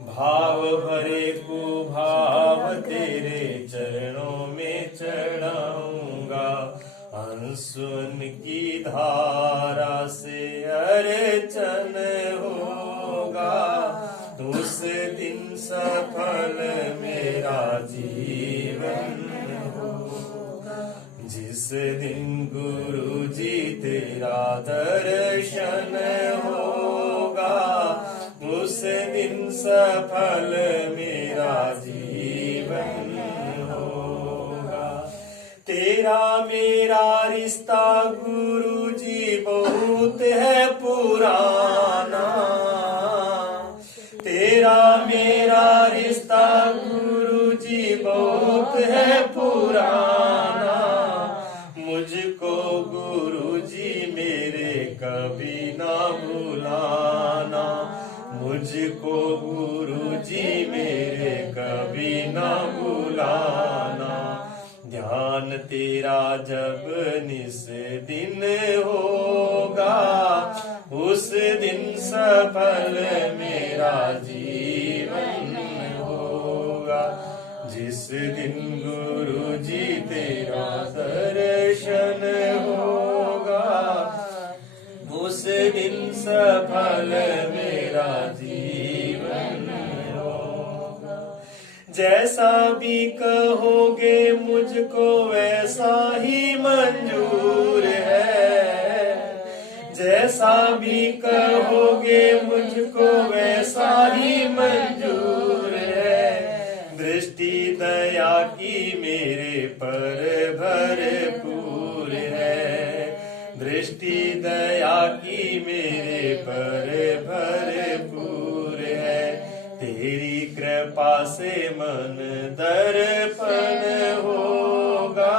भाव भरे कुभाव तेरे चरणों में चढ़ाऊंगा। अंसुन की धारा से अर्चन होगा। उस दिन सफल मेरा जीवन होगा। जिस दिन गुरु जी तेरा दर्शन होगा। उस दिन सफल मेरा जीवन होगा। तेरा मेरा रिश्ता गुरु जी बहुत है पुराना। तेरा मेरा रिश्ता गुरु जी बहुत है पुराना। मुझको गुरु जी मेरे कभी ना भुलाना। मुझको गुरु जी मेरे कभी ना भुलाना। ध्यान तेरा जब निस दिन होगा। उस दिन सफल मेरा जीवन होगा। जिस दिन गुरु जी तेरा दर्शन होगा। उस दिन सफल मेरा जीवन होगा। जैसा भी कहोगे मुझको वैसा ही मंजूर है। जैसा भी कहोगे मुझको वैसा ही मंजूर है। दृष्टि दया की मेरे पर भरपूर है। दृष्टि दया की मेरे पर भरपूर है। तेरी कृपा से मन दर्पण होगा।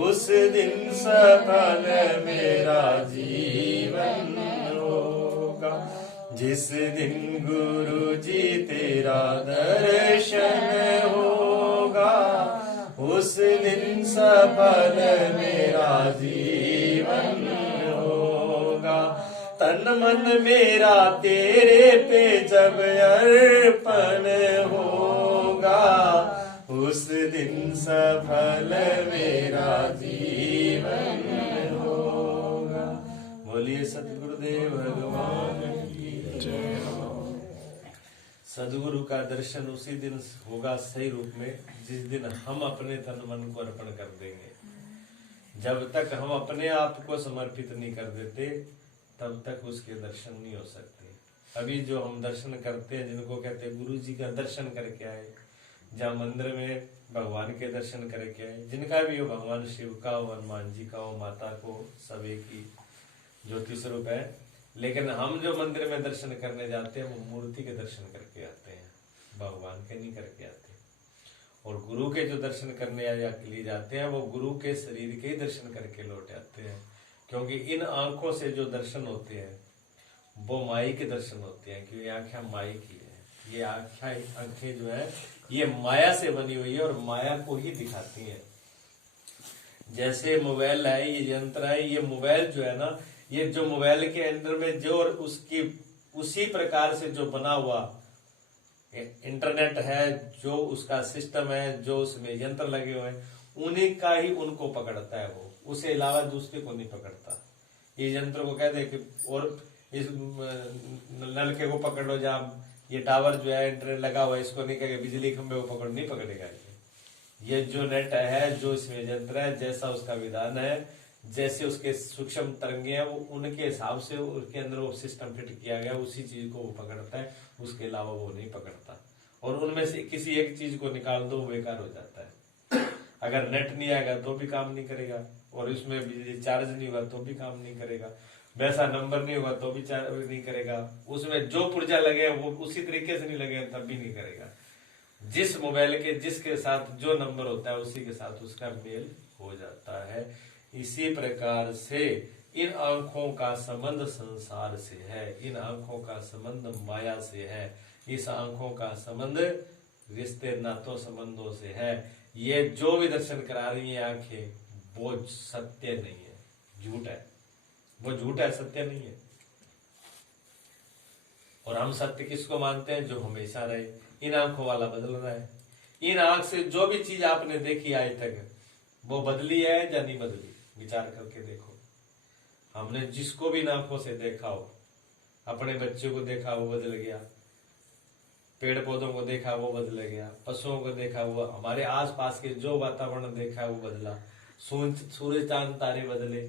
उस दिन सफल मेरा जीवन होगा। जिस दिन गुरु जी तेरा दर्शन होगा। उस दिन सफल मेरा जीवन होगा। तन मन मेरा तेरे पे जब अर्पण होगा। उस दिन सफल मेरा जीवन होगा। बोलिए सद्गुरुदेव भगवान की जय। सद्गुरु का दर्शन उसी दिन होगा सही रूप में जिस दिन हम अपने तन मन को अर्पण कर देंगे। जब तक हम अपने आप को समर्पित नहीं कर देते तब तक उसके दर्शन नहीं हो सकते। अभी जो हम दर्शन करते हैं जिनको कहते हैं गुरु जी का दर्शन करके आए, जहाँ मंदिर में भगवान के दर्शन करके आए, जिनका भी हो, भगवान शिव का हो, हनुमान जी का हो, माता को, सब एक ही ज्योति स्वरूप है। लेकिन हम जो मंदिर में दर्शन करने जाते हैं वो मूर्ति के दर्शन करके आते हैं, भगवान के नहीं करके आते। और गुरु के जो दर्शन करने या के लिए जाते हैं वो गुरु के शरीर के ही दर्शन करके लौट आते हैं। क्योंकि इन आंखों से जो दर्शन होते हैं वो माई के दर्शन होते हैं, क्योंकि आंखें माई की है। ये आंखें जो है ये माया से बनी हुई है और माया को ही दिखाती है। जैसे मोबाइल है, ये यंत्र है, ये मोबाइल जो है ना, ये जो मोबाइल के अंदर में जो उसकी उसी प्रकार से जो बना हुआ इंटरनेट है, जो उसका सिस्टम है, जो उसमें यंत्र लगे हुए हैं, उन्हीं का ही उनको पकड़ता है। वो उसके अलावा दूसरे को नहीं पकड़ता। ये यंत्र को कहते हैं कि और इस नलके को पकड़ लो, जहाँ ये टावर जो है इंटरनेट लगा हुआ है, इसको नहीं कहेगा बिजली खंभे को पकड़, नहीं पकड़ेगा। ये जो नेट है, जो इसमें यंत्र है, जैसा उसका विधान है, जैसे उसके सूक्ष्म तरंगे हैं, वो उनके हिसाब से उसके अंदर वो सिस्टम फिट किया गया, उसी चीज को वो पकड़ता है, उसके अलावा वो नहीं पकड़ता। और उनमें से किसी एक चीज को निकाल दो, बेकार हो जाता है। अगर नेट नहीं आएगा तो भी काम नहीं करेगा, और इसमें बिजली चार्ज नहीं होगा तो भी काम नहीं करेगा, वैसा नंबर नहीं होगा तो भी चार्ज नहीं करेगा, उसमें जो पुर्जा लगे वो उसी तरीके से नहीं लगे तब भी नहीं करेगा। जिस मोबाइल के जिसके साथ जो नंबर होता है उसी के साथ उसका मेल हो जाता है। इसी प्रकार से इन आंखों का संबंध संसार से है, इन आंखों का संबंध माया से है, इस आंखों का संबंध रिश्ते नातों संबंधों से है। ये जो भी दर्शन करा रही है आंखें, वो सत्य नहीं है, झूठ है। वो झूठ है, सत्य नहीं है। और हम सत्य किसको मानते हैं? जो हमेशा रहे। इन आंखों वाला बदल रहा है। इन आंख से जो भी चीज आपने देखी आज तक, वो बदली है या नहीं बदली? विचार करके देखो। हमने जिसको भी इन आंखों से देखा हो, अपने बच्चों को देखा वो बदल गया, पेड़ पौधों को देखा वो बदल गया, पशुओं को देखा वो, हमारे आसपास के जो वातावरण देखा वो बदला। सूरज चांद तारे बदले।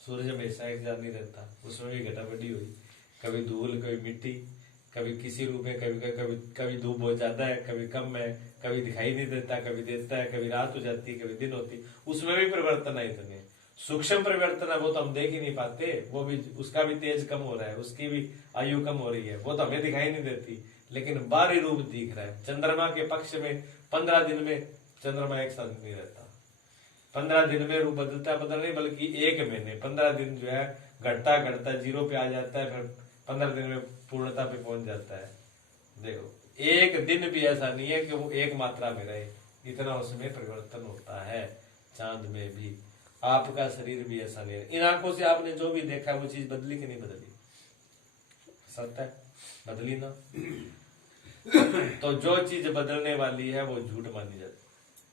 सूरज हमेशा एक जैसा नहीं रहता, उसमें भी घटाबढ़ी हुई, कभी धूल, कभी मिट्टी, कभी किसी रूप में, कभी कभी कभी धूप बहुत ज्यादा है, कभी कम है, कभी दिखाई नहीं देता, कभी देता है, कभी रात हो जाती है, कभी दिन होती, उसमें भी परिवर्तन है। इतने सूक्ष्म परिवर्तन है, वो तो हम देख ही नहीं पाते। वो भी, उसका भी तेज कम हो रहा है, उसकी भी आयु कम हो रही है, वो तो हमें दिखाई नहीं देती, लेकिन बाहरी रूप दिख रहा है। चंद्रमा के पक्ष में 15 दिन में चंद्रमा एक साथ नहीं रहता, 15 दिन में रूप बदलता नहीं, बल्कि एक महीने 15 दिन जो है घटता घटता जीरो पे आ जाता है, फिर 15 दिन में पूर्णता पे पहुंच जाता है। देखो, एक दिन भी ऐसा नहीं है कि वो एक मात्रा में रहे, इतना उसमें परिवर्तन होता है। चांद में भी, आपका शरीर भी ऐसा नहीं है। इन आंखों से आपने जो भी देखा वो चीज बदली कि नहीं बदली? सत्य है, बदली ना। तो जो चीज बदलने वाली है वो झूठ मानी जाती है।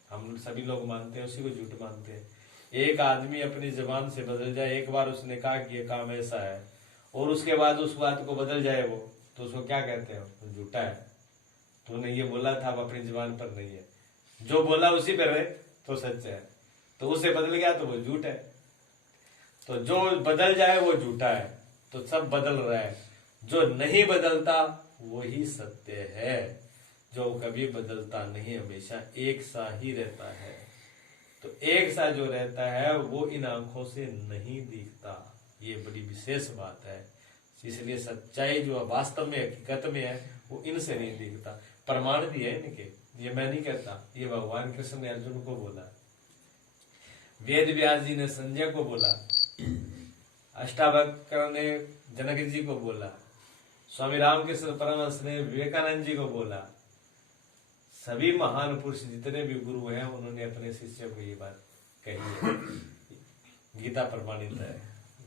हम सभी लोग मानते हैं, उसी को झूठ मानते हैं। एक आदमी अपनी जबान से बदल जाए, एक बार उसने कहा कि ये काम ऐसा है, और उसके बाद उस बात को बदल जाए वो, तो उसको क्या कहते हैं? तो झूठा है। तूने ये बोला था, अब अपनी जबान पर नहीं है। जो बोला उसी पर रहे तो सच है, तो उसे बदल गया तो वो झूठ है। तो जो बदल जाए वो झूठा है, तो सब बदल रहा है। जो नहीं बदलता वही सत्य है। जो कभी बदलता नहीं, हमेशा एक सा ही रहता है। तो एक सा जो रहता है वो इन आंखों से नहीं दिखता। ये बड़ी विशेष बात है। इसलिए सच्चाई जो वास्तव में हकीकत में है वो इनसे नहीं दिखता। प्रमाण भी है इनके, ये मैं नहीं कहता, ये भगवान कृष्ण ने अर्जुन को बोला, वेद व्यास जी ने संजय को बोला, अष्टावक्र ने जनक जी को बोला, स्वामी रामकृष्ण परमहंस ने विवेकानंद जी को बोला। सभी महान पुरुष जितने भी गुरु हैं उन्होंने अपने शिष्य को ये बात कही है। गीता प्रमाणित है,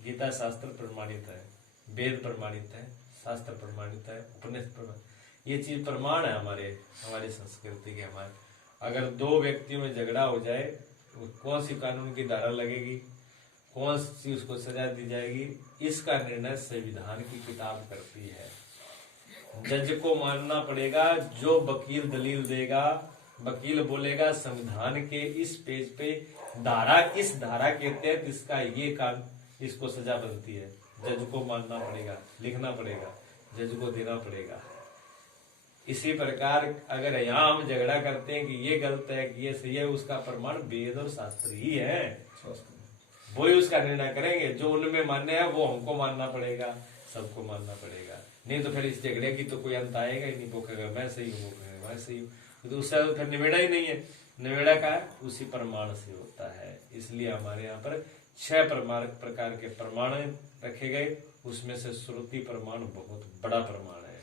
गीता शास्त्र प्रमाणित है, वेद प्रमाणित है, शास्त्र प्रमाणित है, उपनिषद प्रमाणित, ये चीज प्रमाण है हमारी संस्कृति के। हमारे अगर दो व्यक्तियों में झगड़ा हो जाए, कौन सी कानून की धारा लगेगी, कौन सी उसको सजा दी जाएगी, इसका निर्णय संविधान की किताब करती है। जज को मानना पड़ेगा। जो वकील दलील देगा, वकील बोलेगा संविधान के इस पेज पे धारा, इस धारा के तहत इसका ये काम, इसको सजा बनती है, जज को मानना पड़ेगा, लिखना पड़ेगा, जज को देना पड़ेगा। इसी प्रकार अगर यहाँ हम झगड़ा करते हैं कि ये गलत है कि ये सही है, उसका प्रमाण वेद और शास्त्र ही है, वो ही उसका निर्णय करेंगे। जो उनमें मान्य है वो हमको मानना पड़ेगा, सबको मानना पड़ेगा। नहीं तो फिर इस झगड़े की तो कोई अंत आएगा ही नहीं। वो कहेगा मैं सही हूँ, वो कहेगा मैं सही हूँ, तो उससे फिर निबेड़ा ही नहीं है। निबेड़ा का उसी प्रमाण से होता है। इसलिए हमारे यहाँ पर 6 प्रकार के प्रमाण रखे गए, उसमें से श्रुति प्रमाण बहुत बड़ा प्रमाण है।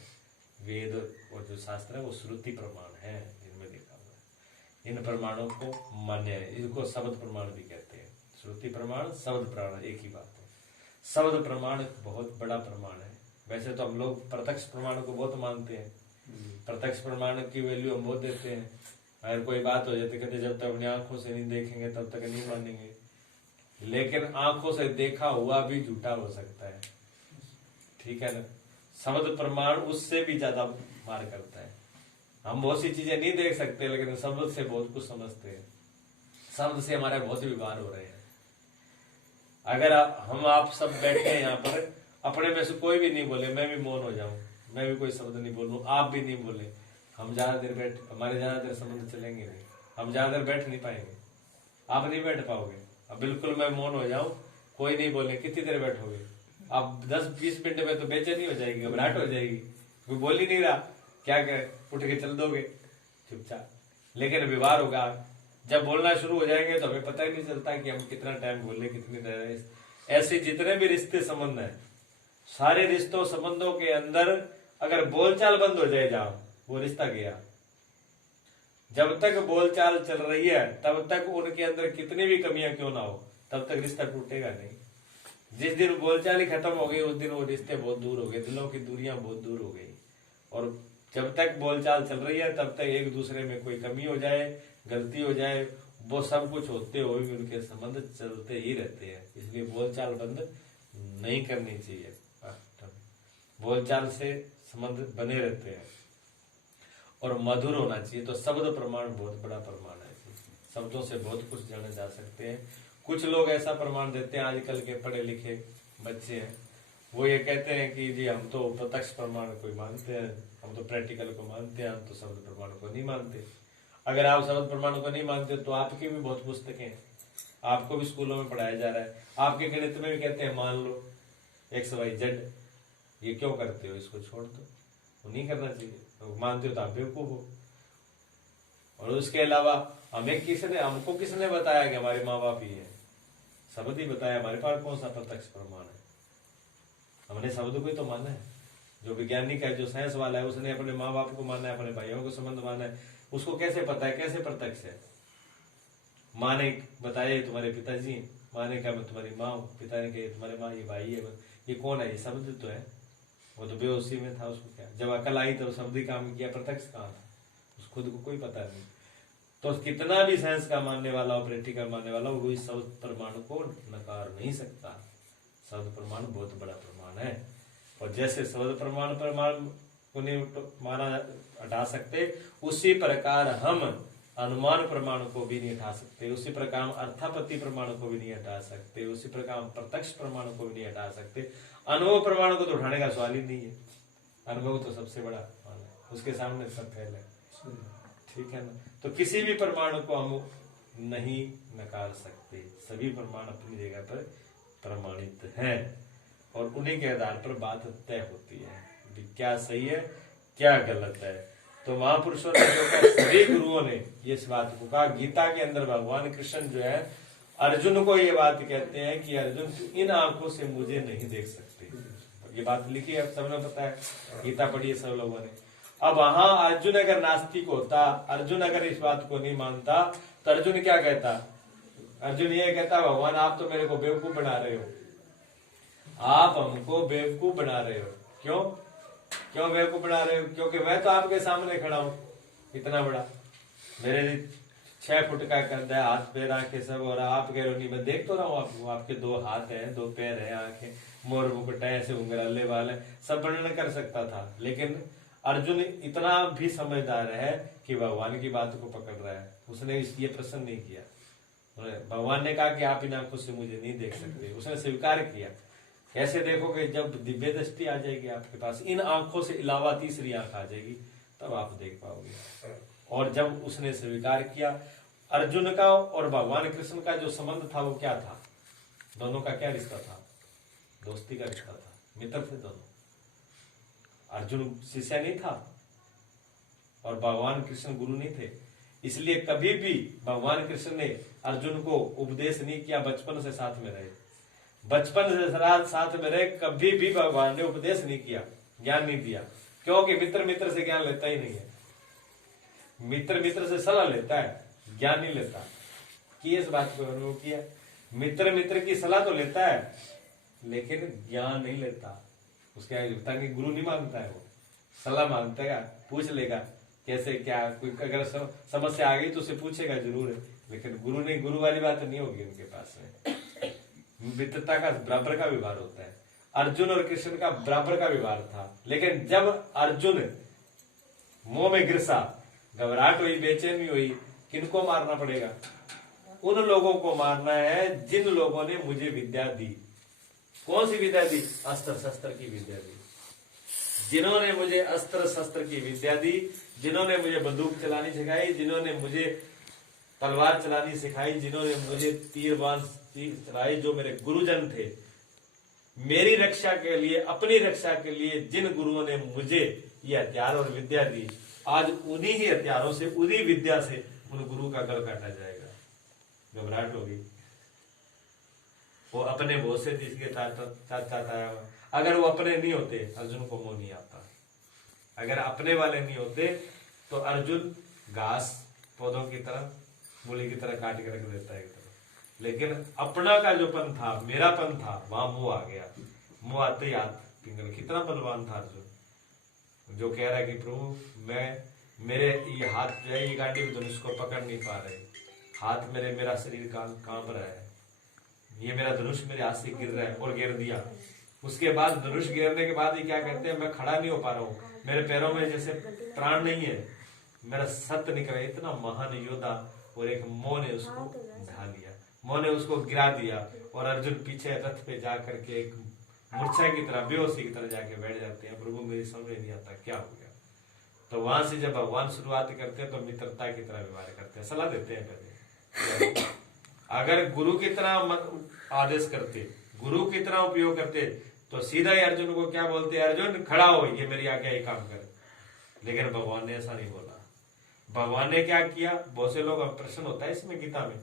वेद और जो शास्त्र है वो श्रुति प्रमाण है, इनमें लिखा हुआ है। इन प्रमाणों को मान्य है, इनको शब्द प्रमाण भी कहते हैं। श्रुति प्रमाण, शब्द प्रमाण एक ही बात है। शब्द प्रमाण बहुत बड़ा प्रमाण है। वैसे तो हम लोग प्रत्यक्ष प्रमाण को बहुत मानते हैं, प्रत्यक्ष प्रमाण की वैल्यू हम बहुत देते हैं। अगर कोई बात हो जाती कहते जब तक अपनी आंखों से नहीं देखेंगे तब तक नहीं मानेंगे। लेकिन आंखों से देखा हुआ भी झूठा हो सकता है, ठीक है ना। शब्द प्रमाण उससे भी ज्यादा मार करता है। हम बहुत सी चीजें नहीं देख सकते, लेकिन शब्द से बहुत कुछ समझते हैं। शब्द से हमारे बहुत व्यवहार हो रहे हैं। अगर हम आप सब बैठे हैं यहाँ पर, अपने में से कोई भी नहीं बोले, मैं भी मौन हो जाऊं, मैं भी कोई शब्द नहीं बोलूं, आप भी नहीं बोले, हम ज्यादा देर बैठ, हमारे ज्यादा देर संबंध चलेंगे नहीं, हम ज्यादा देर बैठ नहीं पाएंगे, आप नहीं बैठ पाओगे। अब बिल्कुल मैं मौन हो जाऊं, कोई नहीं बोले, कितनी देर बैठोगे? अब 10-20 मिनट में तो बेचैनी हो जाएगी, घबराहट हो जाएगी, कोई बोल ही नहीं रहा, क्या करे, उठ के चल दोगे चुपचाप। लेकिन व्यवहार होगा, जब बोलना शुरू हो जाएंगे तो हमें पता ही नहीं चलता कि हम कितना टाइम बोले, कितनी देर। ऐसे जितने भी रिश्ते संबंध है, सारे रिश्तों संबंधों के अंदर अगर बोलचाल बंद हो जाए जहां, वो रिश्ता गया। जब तक बोलचाल चल रही है तब तक उनके अंदर कितनी भी कमियां क्यों ना हो, तब तक रिश्ता टूटेगा नहीं। जिस दिन बोलचाल ही खत्म हो गई उस दिन वो रिश्ते बहुत दूर हो गए, दिलों की दूरियां बहुत दूर हो गई। और जब तक बोलचाल चल रही है तब तक एक दूसरे में कोई कमी हो जाए, गलती हो जाए, वो सब कुछ होते हुए भी उनके संबंध चलते ही रहते हैं। इसलिए बोलचाल बंद नहीं करनी चाहिए, बोलचाल से संबंध बने रहते हैं और मधुर होना चाहिए। तो शब्द प्रमाण बहुत बड़ा प्रमाण है, शब्दों से बहुत कुछ जाने जा सकते हैं। कुछ लोग ऐसा प्रमाण देते हैं, आजकल के पढ़े लिखे बच्चे हैं, वो ये कहते हैं कि जी हम तो प्रत्यक्ष प्रमाण को मानते हैं, हम तो प्रैक्टिकल को मानते हैं, हम तो शब्द प्रमाण को नहीं मानते। अगर आप शब्द प्रमाण को नहीं मानते तो आपकी भी बहुत पुस्तकें हैं, आपको भी स्कूलों में पढ़ाया जा रहा है। आपके गणित में भी कहते हैं मान लो XYZ, ये क्यों करते हो, इसको छोड़ दो, वो नहीं करना चाहिए। तो मानते हो तो आप बेवकूफ हो। और उसके अलावा हमको किसने बताया कि हमारे माँ बाप ही है, शब्द ही बताया। हमारे पास कौन सा प्रत्यक्ष प्रमाण है, हमने शब्द को ही तो माना है। जो वैज्ञानिक है, जो साइंस वाला है, उसने अपने माँ बाप को माना है, अपने भाइयों को संबंध माना है। उसको कैसे पता है, कैसे प्रत्यक्ष है? माँ ने बताया तुम्हारे पिताजी, माँ ने कहा मैं तुम्हारी माँ हूँ, पिता ने कहा तुम्हारे माँ, ये भाई है, ये कौन है, ये शब्द तो है। वो तो बेहोशी में था, उसको क्या, जब अकल आई तो शब्द ही काम किया, प्रत्यक्ष कहाँ था, उस खुद को कोई पता नहीं। तो कितना भी साइंस का मानने वाला हो, प्रैक्टिकल मानने वाला हो, वो इस शब्द प्रमाण को नकार नहीं सकता। शब्द प्रमाण बहुत बड़ा प्रमाण है। और जैसे शब्द प्रमाण को नहीं माना हटा सकते, उसी प्रकार हम अनुमान प्रमाण को भी नहीं हटा सकते, उसी प्रकार हम अर्थापत्ति प्रमाण को भी नहीं हटा सकते, उसी प्रकार हम प्रत्यक्ष प्रमाण को भी नहीं हटा सकते। अनुभव प्रमाण को तो उठाने का सवाल ही नहीं है। अनुभव तो सबसे बड़ा प्रमाण है, उसके सामने सब फैल है, ठीक है ना। तो किसी भी प्रमाण को हम नहीं नकार सकते, सभी प्रमाण अपनी जगह पर प्रमाणित हैं और उन्हीं के आधार पर बात तय होती है क्या सही है क्या गलत है। तो महापुरुषों ने जो कहा, सभी गुरुओं ने इस बात को कहा। गीता के अंदर भगवान कृष्ण जो है अर्जुन को ये बात कहते हैं कि अर्जुन इन आंखों से मुझे नहीं देख सकते। ये बात लिखी है, सबने पता है, गीता पढ़ी है सब लोगों ने। अब वहां अर्जुन अगर नास्तिक होता, अर्जुन अगर इस बात को नहीं मानता, तो अर्जुन क्या कहता? अर्जुन ये कहता भगवान आप तो मेरे को बेवकूफ बना रहे हो, आप हमको बेवकूफ बना रहे हो। क्यों क्यों बेवकूफ बना रहे हो? क्योंकि मैं तो आपके सामने खड़ा हूं, इतना बड़ा, मेरे 6 फुट का कद है, हाथ पैर आंखें सब, और आप कह रहे हो नहीं मैं देख तो रहा हूँ आपको, आपके 2 हाथ है, 2 पैर है, आंखें, मोर मुकुट है, ऐसे उंगराले वाले, सब वर्णन कर सकता था। लेकिन अर्जुन इतना भी समझदार है कि भगवान की बात को पकड़ रहा है, उसने ये प्रश्न नहीं किया। भगवान ने कहा कि आप इन आंखों से मुझे नहीं देख सकते, उसने स्वीकार किया। कैसे देखोगे? जब दिव्य दृष्टि आ जाएगी आपके पास, इन आंखों से अलावा तीसरी आंख आ जाएगी, तब आप देख पाओगे। और जब उसने स्वीकार किया, अर्जुन का और भगवान कृष्ण का जो संबंध था वो क्या था? दोनों का क्या रिश्ता था? दोस्ती का रिश्ता था, मित्र थे दोनों। अर्जुन शिष्य नहीं था और भगवान कृष्ण गुरु नहीं थे, इसलिए कभी भी भगवान कृष्ण ने अर्जुन को उपदेश नहीं किया। बचपन से साथ में रहे, बचपन से साथ में रहे, कभी भी भगवान ने उपदेश नहीं किया, ज्ञान नहीं दिया, क्योंकि मित्र मित्र से ज्ञान लेता ही नहीं है। मित्र मित्र से सलाह लेता है, ज्ञान नहीं लेता। कि इस बात को अनुभव किया, मित्र मित्र की सलाह तो लेता है लेकिन ज्ञान नहीं लेता। उसके आगे गुरु नहीं मानता है, वो सलाह मानता है, पूछ लेगा कैसे क्या, कोई अगर समस्या आ गई तो उसे पूछेगा जरूर, लेकिन गुरु नहीं, गुरु वाली बात नहीं होगी उनके पास में। मित्रता का बराबर का व्यवहार होता है। अर्जुन और कृष्ण का बराबर का व्यवहार था, लेकिन जब अर्जुन मोह में गिरसा, घबराहट हुई, बेचैनी हुई, किनको मारना पड़ेगा? उन लोगों को मारना है जिन लोगों ने मुझे विद्या दी। कौन सी विद्या दी? अस्त्र शस्त्र की विद्या दी। जिन्होंने मुझे अस्त्र शस्त्र की विद्या दी, जिन्होंने मुझे बंदूक चलानी सिखाई, जिन्होंने मुझे तलवार चलानी सिखाई, जिन्होंने मुझे तीर बाण चलाई, जो मेरे गुरुजन थे, मेरी रक्षा के लिए, अपनी रक्षा के लिए जिन गुरुओं ने मुझे ये हथियार और विद्या दी, आज उन्हीं ही हथियारों से, उन्हीं विद्या से उन गुरु का गल काटा जाएगा। घबराहट होगी, वो अपने बहुत से जिसके चाहता। अगर वो अपने नहीं होते, अर्जुन को मोह नहीं आता। अगर अपने वाले नहीं होते तो अर्जुन घास पौधों की तरह, मूली की तरह काट के रख देता है एक तरफ, लेकिन अपना का जो पन था, मेरा पन था, वहां मोह आ गया। मोह आते ही हाथ पिंगल। कितना बलवान था अर्जुन, जो कह रहा है कि प्रभु मेरे ये हाथ जो है, ये गांडी में धनुष को पकड़ नहीं पा रहे, हाथ मेरा शरीर कांप रहा है, ये मेरा धनुष मेरे हाथ से गिर रहा है, और गिर दिया। उसके बाद धनुष गिरने के बाद ये क्या कहते हैं, मैं खड़ा नहीं हो पा रहा हूँ, मेरे पैरों में जैसे प्राण नहीं है, मेरा सत्य निकला। इतना महान योद्धा, और एक मोह ने उसको ढा लिया, मोह ने उसको गिरा दिया, और अर्जुन पीछे रथ पे जा करके एक मूर्छा की तरह, बेहोशी की तरह जाके बैठ जाते हैं। प्रभु मेरी समझ नहीं आता क्या हो गया। तो वहां से जब भगवान शुरुआत करते हैं तो मित्रता की तरह व्यवहार करते हैं, सलाह देते हैं पहले। अगर गुरु की तरह आदेश करते, गुरु की तरह उपयोग करते, तो सीधा ही अर्जुन को क्या बोलते, अर्जुन खड़ा हो, ये मेरी आज्ञा ही काम कर। लेकिन भगवान ने ऐसा नहीं बोला। भगवान ने क्या किया, बहुत से लोग प्रश्न होता है इसमें गीता में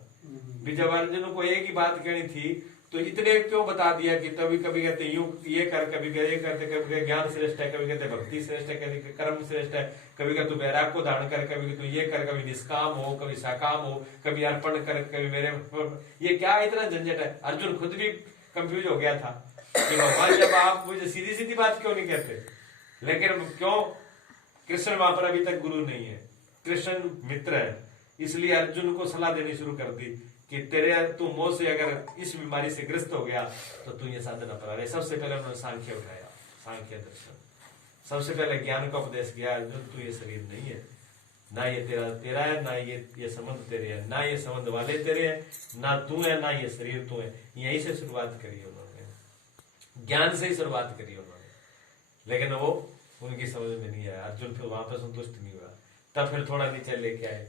भी, जब अर्जुन को एक ही बात कहनी थी तो इतने क्यों बता दिया कि कभी कभी कहते यूं ये कर, कभी ये करते, कभी ज्ञान श्रेष्ठ है, कभी कहते भक्ति श्रेष्ठ है, कभी कर्म श्रेष्ठ है, कभी कहते तू वैराग को धारण कर, कभी तू ये कर, कभी निष्काम हो, कभी सकाम हो, कभी अर्पण कर, कभी मेरे, ये क्या इतना झंझट है। अर्जुन खुद भी कंफ्यूज हो गया था कि भगवान जब आप मुझे सीधी सीधी बात क्यों नहीं कहते। लेकिन क्यों, कृष्ण वहां पर अभी तक गुरु नहीं है, कृष्ण मित्र है, इसलिए अर्जुन को सलाह देनी शुरू कर दी कि तू मोह से अगर इस बीमारी से ग्रस्त हो गया तो तू ये साधन अपना रहे। सबसे पहले उन्होंने सांख्य उठाया, सांख्य दर्शन, सबसे पहले ज्ञान का उपदेश किया, अर्जुन तू ये शरीर नहीं है, ना ये तेरा है, ना ये संबंध तेरे है, ना ये संबंध वाले तेरे है, ना तू है, ना ये शरीर तू है। यहीं से शुरुआत करी उन्होंने, ज्ञान से ही शुरुआत करी उन्होंने। लेकिन वो उनकी समझ में नहीं आया। अर्जुन फिर वहां पर संतुष्ट नहीं हुआ, तब फिर थोड़ा नीचे लेके आए,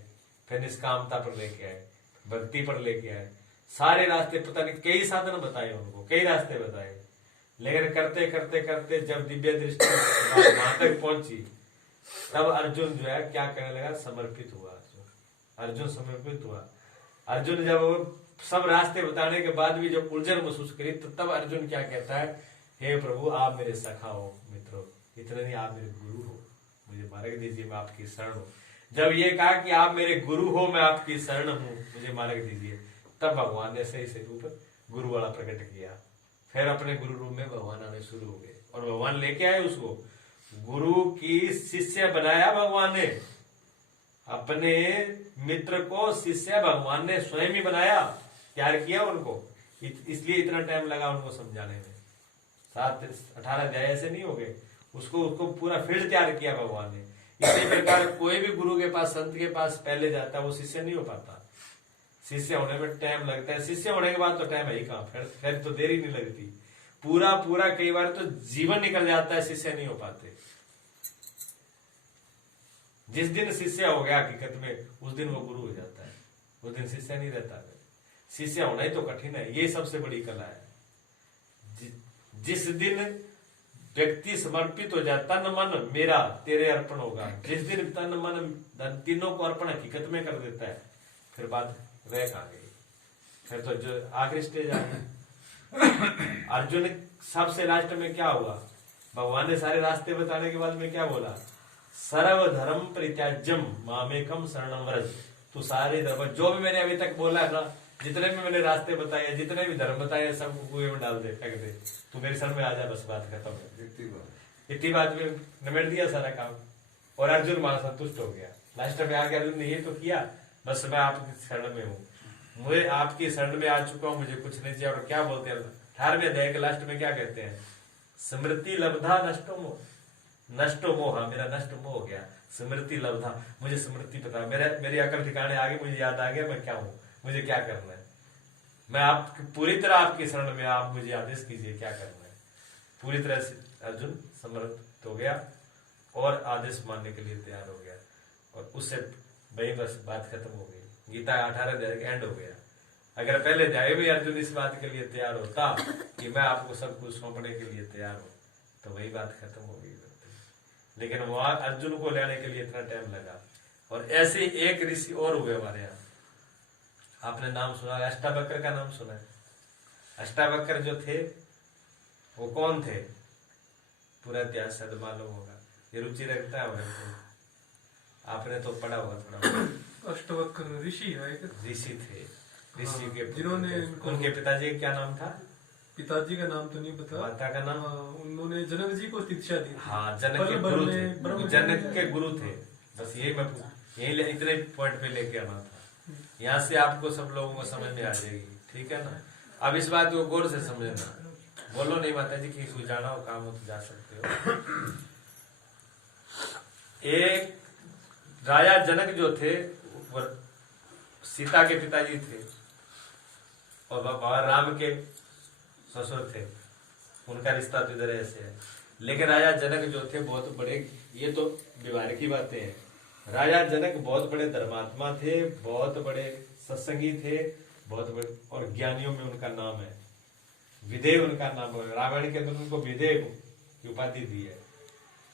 फिर निष्कामता पर लेके आए, भक्ति पर लेके आए, सारे रास्ते, पता नहीं कई साधन बताए उनको, कई रास्ते बताए। लेकिन करते करते करते जब दिव्य दृष्टि वहां तक पहुंची, तब अर्जुन जो है क्या करने लगा, समर्पित हुआ। अर्जुन समर्पित हुआ। अर्जुन जब सब रास्ते बताने के बाद भी जब उलझन महसूस करी, तो तब अर्जुन क्या कहता है, हे प्रभु आप मेरे सखा हो, मित्रों, इतने नहीं आप मेरे गुरु हो, मुझे मार्ग दीजिए, मैं आपकी शरण हूं। जब ये कहा कि आप मेरे गुरु हो, मैं आपकी शरण हूं, मुझे मार्ग दीजिए, तब भगवान ने सही से रूप गुरु वाला प्रकट किया। फिर अपने गुरु रूप में भगवान आने शुरू हो गए, और भगवान लेके आए उसको, गुरु की शिष्य बनाया भगवान ने, अपने मित्र को शिष्य भगवान ने स्वयं ही बनाया, तैयार किया उनको। इसलिए इतना टाइम लगा उनको समझाने में, 7-18 अध्याय ऐसे नहीं हो गए, उसको पूरा फील्ड तैयार किया भगवान ने। इसी प्रकार कोई भी गुरु के पास, संत के पास पहले जाता है वो शिष्य नहीं हो पाता, शिष्य होने में टाइम लगता है। शिष्य होने के बाद तो टाइम है ही कहाँ, फिर तो देरी नहीं लगती, पूरा कई बार तो जीवन निकल जाता है, शिष्य नहीं हो पाते। जिस दिन शिष्य हो गया हकीकत में, उस दिन वो गुरु हो जाता है, उस दिन शिष्य नहीं रहता। शिष्य होना ही तो कठिन है, ये सबसे बड़ी कला है। जिस दिन व्यक्ति समर्पित हो जाए, तन मन मेरा तेरे अर्पण होगा, जिस दिन तन मन तीनों को अर्पण हकीकत में कर देता है, फिर बात रह कहाँ गई, फिर तो जो आखिरी स्टेज आ गई। अर्जुन सबसे लास्ट में क्या हुआ, भगवान ने सारे रास्ते बताने के बाद में क्या बोला, सर्व धर्म परित्याज्यम मामेकम शरणम व्रज। तू सारे धर्म जो भी मैंने अभी तक बोला है ना, जितने भी मैंने रास्ते बताए, जितने भी धर्म बताए, सब कुएं में डाल दे, फेंक दे, तू मेरे शरण में आ जा, बस बात खत्म है। इतनी बात में निमेट दिया सारा काम, और अर्जुन वहां संतुष्ट हो गया। लास्ट में आके अर्जुन ने ये तो किया, बस मैं आपकी शरण में हूँ, मुझे आपकी शरण में आ चुका हूँ, मुझे कुछ नहीं चाहिए। और क्या बोलते हैं 18वें अध्याय के लास्ट में क्या कहते हैं, स्मृति लब्धा नष्टो मोह, नष्टो मोह, मेरा नष्ट मोह हो गया, स्मृति लब्धा, मुझे स्मृति पता, मेरी अकल ठिकाने आ गई, मुझे याद आ गया मैं क्या हूँ, मुझे क्या करना है, मैं आप पूरी तरह आपकी शरण में, आप मुझे आदेश कीजिए क्या करना है। पूरी तरह से अर्जुन समर्पित हो गया और आदेश मानने के लिए तैयार हो गया, और उससे वही बस बात खत्म हो गई। गीता 18 अध्याय का एंड हो गया। अगर पहले अध्याय में अर्जुन इस बात के लिए तैयार होता कि मैं आपको सब कुछ सौंपने के लिए तैयार हूं, तो वही बात खत्म हो गई। लेकिन वहां अर्जुन को लेने के लिए इतना टाइम लगा। और ऐसे एक ऋषि और हुए हमारे यहाँ, आपने नाम सुना, अष्टावक्र का नाम सुना है। अष्टावक्र जो थे वो कौन थे, पूरा इतिहास शायद मालूम होगा, ये रुचि रखता है हमारे को, आपने तो पढ़ा होगा थोड़ा। अष्टावक्र ऋषि है, ऋषि थे, ऋषि के जिन्होंने उनके पिताजी का क्या नाम था? पिताजी का नाम तो नहीं पता, माता का नाम? उन्होंने जनक जी को शिक्षा दी। हाँ, जनक के गुरु थे, जनक के गुरु थे। बस यही मैं यही इतने पॉइंट पे लेके आना था। यहाँ से आपको सब लोगों को समझ में आ जाएगी, ठीक है ना। अब इस बात को गौर से समझना, बोलो नहीं माता जी की सुझाना हो काम हो तो जा सकते हो। एक राजा जनक जो थे वो सीता के पिताजी थे और भगवान राम के ससुर थे, उनका रिश्ता तो इधर ऐसे है। लेकिन राजा जनक जो थे बहुत बड़े, ये तो व्यवहार की बातें हैं, राजा जनक बहुत बड़े धर्मात्मा थे, बहुत बड़े सत्संगी थे, बहुत बड़े और ज्ञानियों में उनका नाम है, विदेह उनका नाम है। रामायण के अंदर उनको विदेह की उपाधि दी है।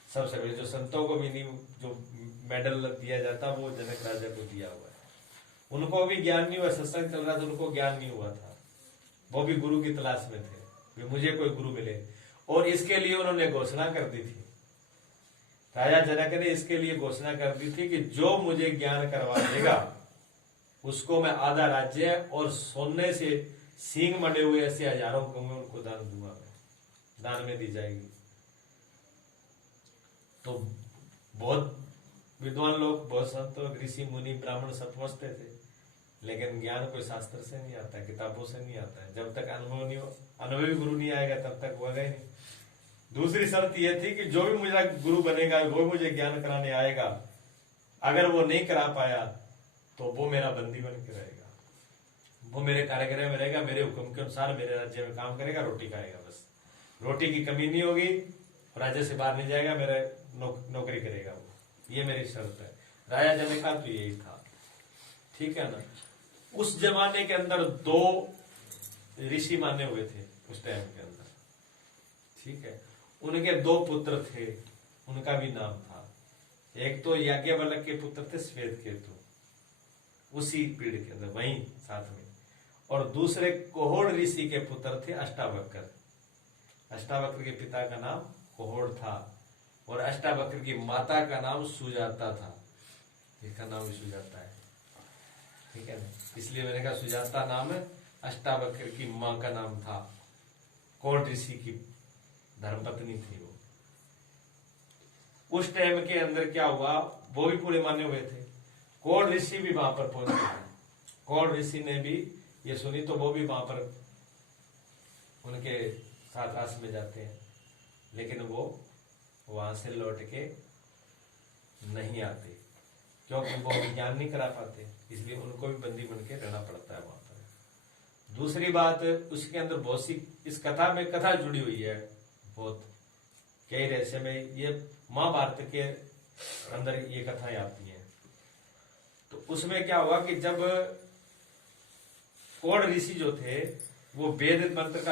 सबसे बड़े जो संतों को मिनी जो मेडल दिया जाता वो जनक राजा को दिया हुआ है। उनको भी ज्ञान नहीं हुआ, सत्संग चल रहा था, उनको ज्ञान नहीं हुआ था, वो भी गुरु की तलाश में थे, मुझे कोई गुरु मिले। और इसके लिए उन्होंने घोषणा कर दी थी, राजा जनक ने इसके लिए घोषणा कर दी थी कि जो मुझे ज्ञान करवा देगा उसको मैं आधा राज्य और सोने से सींग मडे हुए ऐसे हजारों को मैं उनको दान दूंगा, मैं दान में दी जाएगी। तो बहुत विद्वान लोग, बहुत संत, ऋषि मुनि, ब्राह्मण सब पहुंचते थे, लेकिन ज्ञान कोई शास्त्र से नहीं आता है, किताबों से नहीं आता है। जब तक अनुभव नहीं हो, अनुभवी गुरु नहीं आएगा तब तक होगा ही नहीं। दूसरी शर्त यह थी कि जो भी मुझे गुरु बनेगा, वो मुझे ज्ञान कराने आएगा, अगर वो नहीं करा पाया तो वो मेरा बंदी बन के रहेगा, वो मेरे कारागृह में रहेगा, मेरे हुक्म के अनुसार मेरे राज्य में काम करेगा, रोटी खाएगा, बस रोटी की कमी नहीं होगी, राज्य से बाहर नहीं जाएगा, मेरे नौकरी करेगा वो, ये मेरी शर्त है। राजा जनक का तो यही था, ठीक है ना। उस जमाने के अंदर दो ऋषि माने हुए थे उस टाइम के अंदर, ठीक है। उनके दो पुत्र थे, उनका भी नाम था, एक तो याज्ञवल्क्य के पुत्र थे श्वेतकेतु, उसी पीढ़ी के अंदर वहीं साथ में, और दूसरे कोहोड़ ऋषि के पुत्र थे अष्टावक्र। अष्टावक्र के पिता का नाम कोहोड़ था और अष्टावक्र की माता का नाम सुजाता था, इसका नाम भी सुजाता है, ठीक है ना। इसलिए मैंने कहा सुजाता नाम है, अष्टावक्र की मां का नाम था, कोहोड़ ऋषि की धर्मपत्नी थी वो। उस टाइम के अंदर क्या हुआ, वो भी पूरे माने हुए थे, कोहोड़ ऋषि भी वहां पर पहुंचे थे। कोहोड़ ऋषि ने भी ये सुनी तो वो भी वहां पर उनके साथ आस में जाते हैं, लेकिन वो वहां से लौट के नहीं आते, क्योंकि वो ज्ञान नहीं करा पाते, इसलिए उनको भी बंदी बन के रहना पड़ता है वहां पर। दूसरी बात, उसके अंदर बहुत सी इस कथा में कथा जुड़ी हुई है, बहुत कई रहस्य में, ये महाभारत के अंदर ये कथाएं आती हैं। तो उसमें क्या हुआ कि जब कोहोड़ ऋषि जो थे वो वेद मंत्र का